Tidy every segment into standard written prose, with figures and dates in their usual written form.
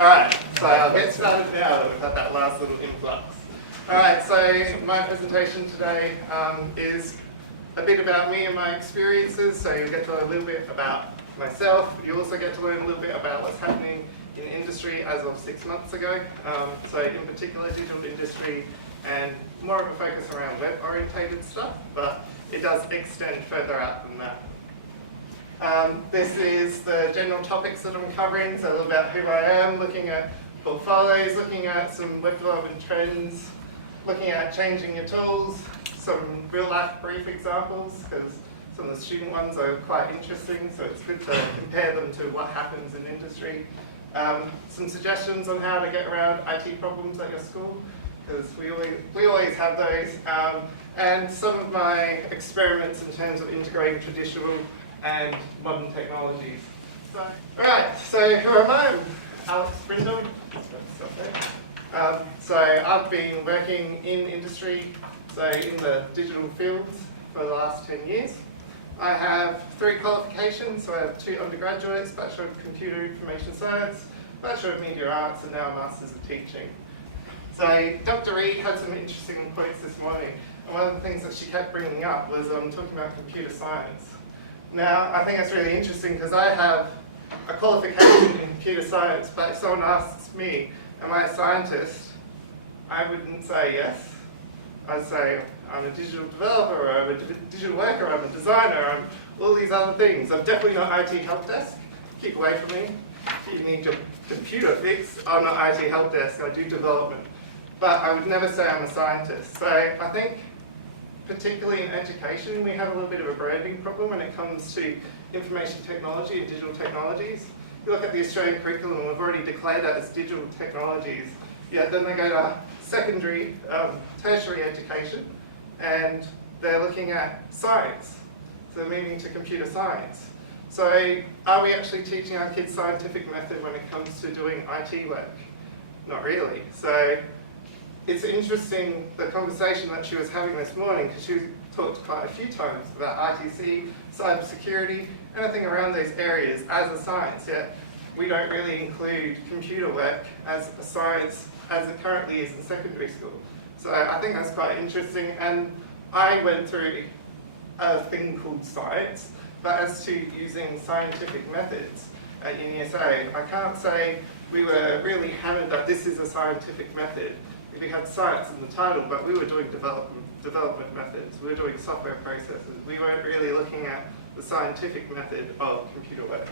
Alright, so I'll get started now that we've had that last little influx. Alright, so my presentation today is a bit about me and my experiences, so you'll get to learn a little bit about myself. You also get to learn a little bit about what's happening in industry as of 6 months ago. So in particular digital industry and more of a focus around web-orientated stuff, but it does extend further out than that. This is the general topics that I'm covering, so a little about who I am, looking at portfolios, looking at some web development trends, looking at changing your tools, some real-life brief examples, because some of the student ones are quite interesting, so it's good to compare them to what happens in industry. Some suggestions on how to get around IT problems at your school, because we always have those, and some of my experiments in terms of integrating traditional and modern technologies. Alright, so who am I? I'm Alex Brindle. So I've been working in industry, so in the digital fields for the last 10 years. I have 3 qualifications, so I have 2 undergraduates, Bachelor of Computer Information Science, Bachelor of Media Arts, and now a Master's of Teaching. So Dr. Reed had some interesting points this morning, and one of the things that she kept bringing up was talking about computer science. Now, I think that's really interesting because I have a qualification in computer science, but if someone asks me, am I a scientist? I wouldn't say yes. I'd say I'm a digital developer, or I'm a digital worker, I'm a designer, I'm all these other things. I'm definitely not IT help desk. Keep away from me. If you need your computer fixed, I'm not IT help desk, I do development. But I would never say I'm a scientist. So I think particularly in education, we have a little bit of a branding problem when it comes to information technology and digital technologies. You look at the Australian curriculum, we've already declared that as digital technologies, yet then they go to secondary, tertiary education, and they're looking at science. So they're moving to computer science. So are we actually teaching our kids scientific method when it comes to doing IT work? Not really. So it's interesting, the conversation that she was having this morning, because she talked quite a few times about ITC, cybersecurity, anything around those areas as a science, yet we don't really include computer work as a science as it currently is in secondary school. So I think that's quite interesting, and I went through a thing called science, but as to using scientific methods at UniSA, I can't say we were really hammered that this is a scientific method. We had science in the title, but we were doing development methods. We were doing software processes. We weren't really looking at the scientific method of computer work.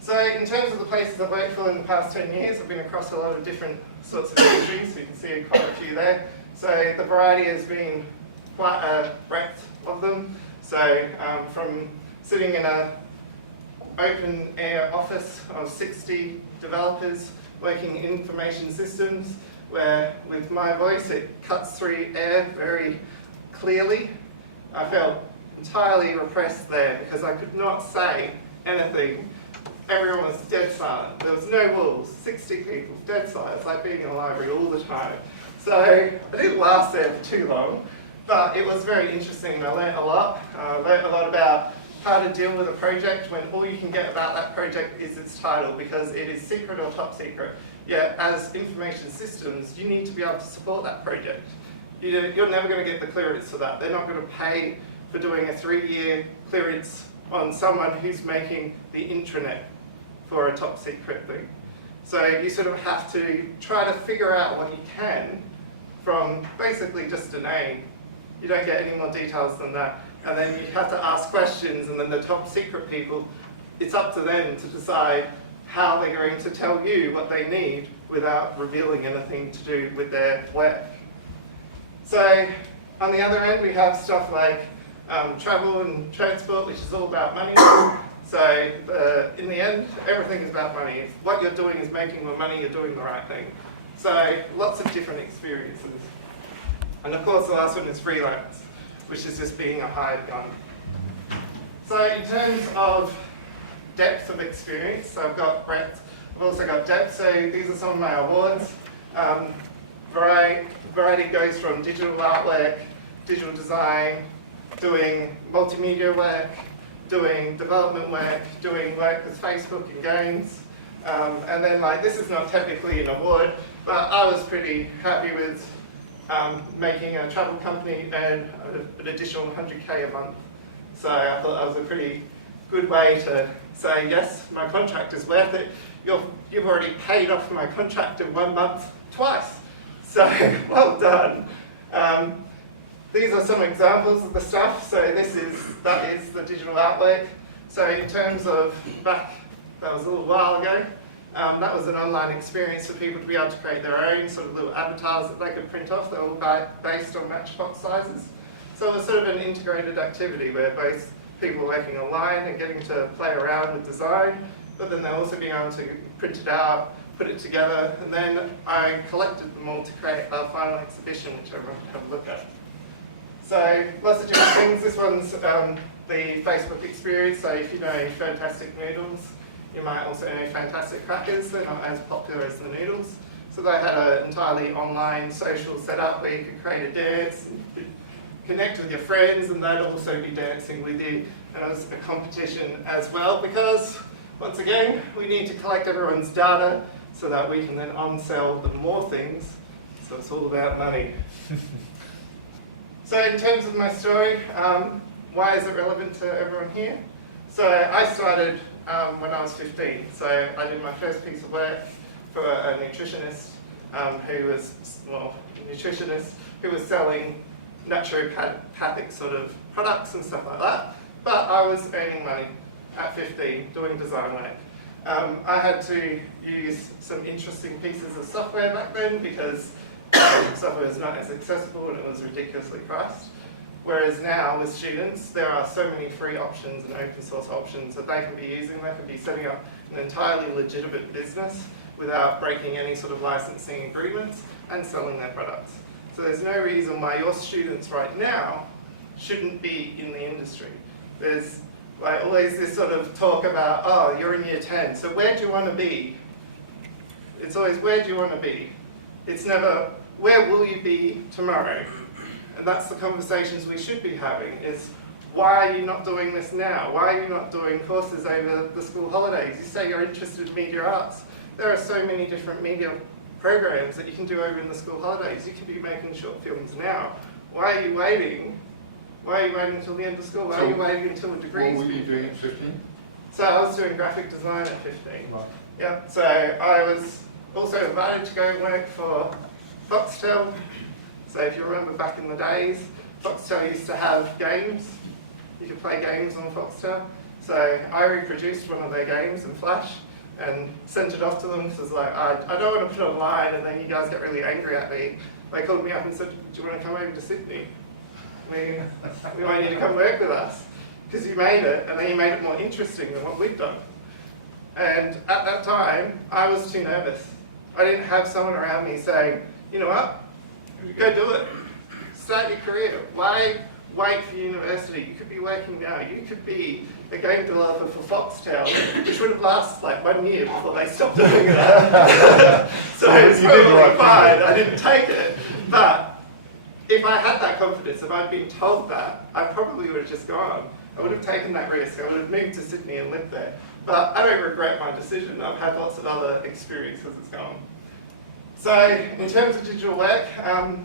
So in terms of the places I've worked for in the past 10 years, I've been across a lot of different sorts of industries, so you can see quite a few there. So the variety has been quite a breadth of them. So from sitting in an open air office of 60 developers working in information systems, where with my voice it cuts through air very clearly. I felt entirely repressed there because I could not say anything. Everyone was dead silent. There was no walls, 60 people, dead silent. It's like being in a library all the time. So I didn't last there for too long, but it was very interesting and I learnt a lot. I learnt a lot about how to deal with a project when all you can get about that project is its title, because it is secret or top secret. Yet as information systems, you need to be able to support that project. You're never going to get the clearance for that. They're not going to pay for doing a 3-year clearance on someone who's making the intranet for a top secret thing. So you sort of have to try to figure out what you can from basically just a name. You don't get any more details than that. And then you have to ask questions, and then the top secret people, it's up to them to decide how they're going to tell you what they need without revealing anything to do with their work. So on the other end, we have stuff like travel and transport, which is all about money. So in the end, everything is about money. If what you're doing is making more money, you're doing the right thing. So lots of different experiences. And of course, the last one is freelance, which is just being a hired gun. So in terms of depth of experience, so I've got breadth, I've also got depth, so these are some of my awards. Variety goes from digital artwork, digital design, doing multimedia work, doing development work, doing work with Facebook and games, And then like, this is not technically an award, but I was pretty happy with making a travel company earn an additional 100k a month. So I thought that was a pretty good way to say, yes, my contract is worth it. You've already paid off my contract in 1 month twice. So well done. These are some examples of the stuff. So that is the digital artwork. So in terms of that was a little while ago. That was an online experience for people to be able to create their own sort of little avatars that they could print off. They were all based on matchbox sizes. So it was sort of an integrated activity where both people were working online and getting to play around with design, but then they'll also be able to print it out, put it together, and then I collected them all to create a final exhibition, which everyone can have a look at. So lots of different things. This one's the Facebook experience. So if you know Fantastic Noodles, you might also know Fantastic Crackers. They're not as popular as the noodles. So they had an entirely online social setup where you could create a dance, and you could connect with your friends, and they'd also be dancing with you. And it was a competition as well, because once again, we need to collect everyone's data so that we can then on-sell them more things. So it's all about money. So in terms of my story, why is it relevant to everyone here? So I started when I was 15. So I did my first piece of work for a nutritionist who was selling naturopathic sort of products and stuff like that. But I was earning money at 15 doing design work. I had to use some interesting pieces of software back then because software was not as accessible and it was ridiculously priced. Whereas now with students, there are so many free options and open source options that they can be using. They can be setting up an entirely legitimate business without breaking any sort of licensing agreements and selling their products. So there's no reason why your students right now shouldn't be in the industry. There's like always this sort of talk about, oh, you're in year 10, so where do you want to be? It's always, where do you want to be? It's never, where will you be tomorrow? And that's the conversations we should be having, is why are you not doing this now? Why are you not doing courses over the school holidays? You say you're interested in media arts. There are so many different media programs that you can do over in the school holidays. You could be making short films now. Why are you waiting? Why are you waiting until the end of school? Why are you waiting until a degree? What were you doing at 15? So I was doing graphic design at 15. Right. Yeah, so I was also invited to go work for Foxtel. So if you remember back in the days, Foxtel used to have games. You could play games on Foxtel. So I reproduced one of their games in Flash and sent it off to them because like, I don't want to put it online and then you guys get really angry at me. They called me up and said, do you want to come over to Sydney? We want you to come work with us because you made it, and then you made it more interesting than what we'd done. And at that time, I was too nervous. I didn't have someone around me saying, you know what, go do it. Start your career. Why wait for university? You could be working now. You could be a game developer for Foxtel, which would have lasted like 1 year before they stopped doing that. So it was probably fine. I didn't take it. But if I had that confidence, if I'd been told that, I probably would have just gone. I would have taken that risk. I would have moved to Sydney and lived there. But I don't regret my decision. I've had lots of other experiences as it's gone. So in terms of digital work,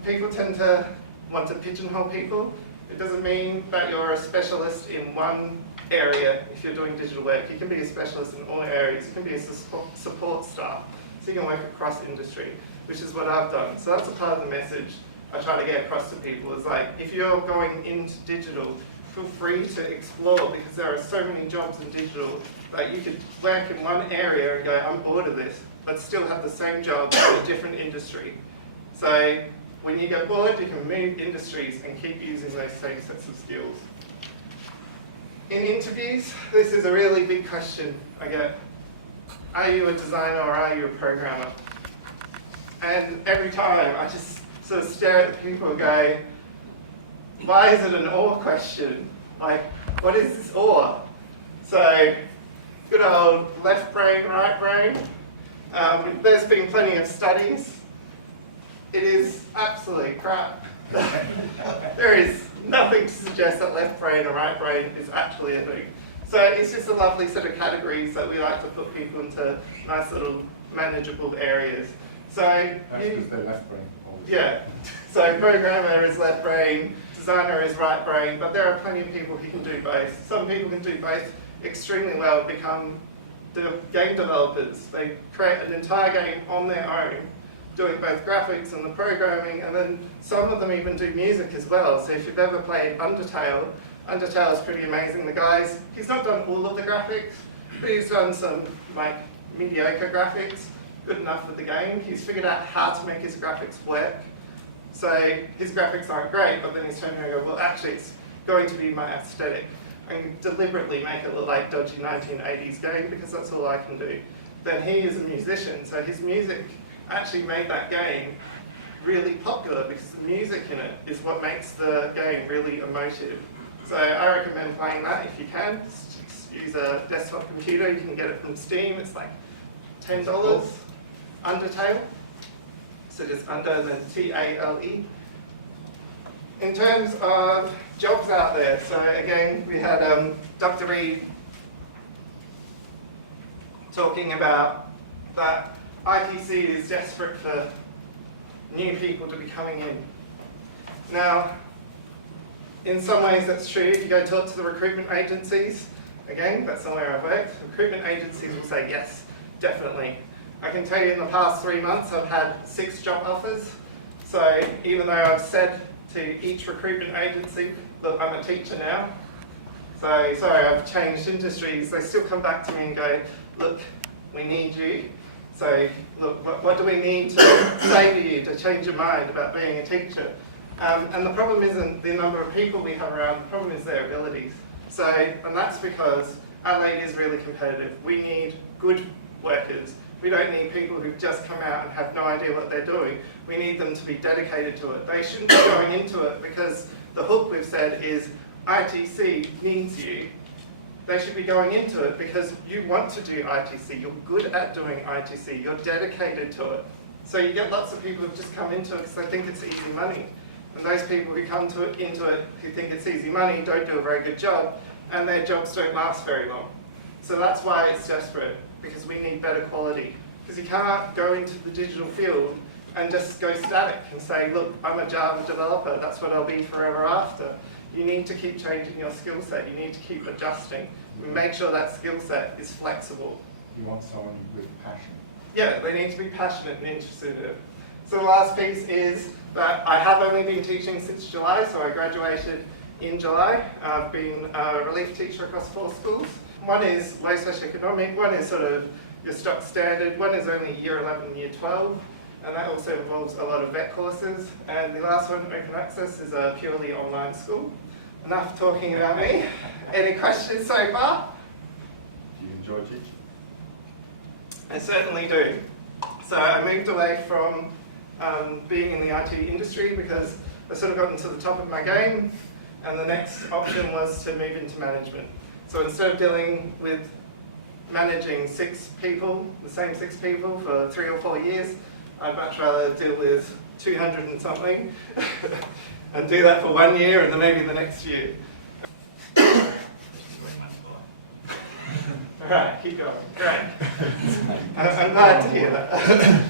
people tend to want to pigeonhole people. It doesn't mean that you're a specialist in one area if you're doing digital work. You can be a specialist in all areas. You can be a support staff. So you can work across industry, which is what I've done. So that's a part of the message I try to get across to people, is like, if you're going into digital, feel free to explore, because there are so many jobs in digital that you could work in one area and go, I'm bored of this, but still have the same job in a different industry. So when you get bored, you can move industries and keep using those same sets of skills. In interviews, this is a really big question I get. Are you a designer or are you a programmer? And every time I just sort of stare at the people and go, why is it an or question? Like, what is this or? So, good old left brain, right brain. There's been plenty of studies. It is absolutely crap. There is nothing to suggest that left brain or right brain is actually a thing. So it's just a lovely set of categories that we like to put people into nice little manageable areas. So that's because they're left brain. Yeah. So programmer is left brain, designer is right brain, but there are plenty of people who can do both. Some people can do both extremely well, become game developers. They create an entire game on their own, doing both graphics and the programming, and then some of them even do music as well. So if you've ever played Undertale, Undertale is pretty amazing. The guy's, he's not done all of the graphics, but he's done some like mediocre graphics, good enough for the game. He's figured out how to make his graphics work. So his graphics aren't great, but then he's trying to go, well actually it's going to be my aesthetic. I can deliberately make it look like dodgy 1980s game because that's all I can do. Then he is a musician, so his music actually made that game really popular because the music in it is what makes the game really emotive. So I recommend playing that if you can. Just use a desktop computer, you can get it from Steam, it's like $10. Undertale. So just under, then T-A-L-E. In terms of jobs out there, so again, we had Dr. Reed talking about that ITC is desperate for new people to be coming in. Now, in some ways that's true. If you go talk to the recruitment agencies, again, that's somewhere I've worked, recruitment agencies will say yes, definitely. I can tell you in the past 3 months I've had 6 job offers. So even though I've said to each recruitment agency, look, I'm a teacher now, so sorry, I've changed industries, they still come back to me and go, look, we need you. So look, what do we need to say to you to change your mind about being a teacher? And the problem isn't the number of people we have around, the problem is their abilities. So, and that's because Adelaide is really competitive. We need good workers. We don't need people who've just come out and have no idea what they're doing. We need them to be dedicated to it. They shouldn't be going into it because the hook we've said is ITC needs you. They should be going into it because you want to do ITC, you're good at doing ITC, you're dedicated to it. So you get lots of people who just come into it because they think it's easy money. And those people who come into it who think it's easy money don't do a very good job, and their jobs don't last very long. So that's why it's desperate, because we need better quality. Because you can't go into the digital field and just go static and say, look, I'm a Java developer, that's what I'll be forever after. You need to keep changing your skill set, you need to keep adjusting, and make sure that skill set is flexible. You want someone with passion. Yeah, they need to be passionate and interested in it. So the last piece is that I have only been teaching since July, so I graduated in July. I've been a relief teacher across 4 schools. One is low socioeconomic, one is sort of your stock standard, one is only year 11 and year 12, and that also involves a lot of vet courses. And the last one, open access, is a purely online school. Enough talking about me. Any questions so far? Do you enjoy teaching? I certainly do. So I moved away from being in the IT industry because I sort of gotten to the top of my game, and the next option was to move into management. So instead of dealing with managing 6 people, the same 6 people for 3 or 4 years, I'd much rather deal with 200 and something and do that for 1 year and then maybe the next year. All right, keep going. Great. I'm glad to hear that.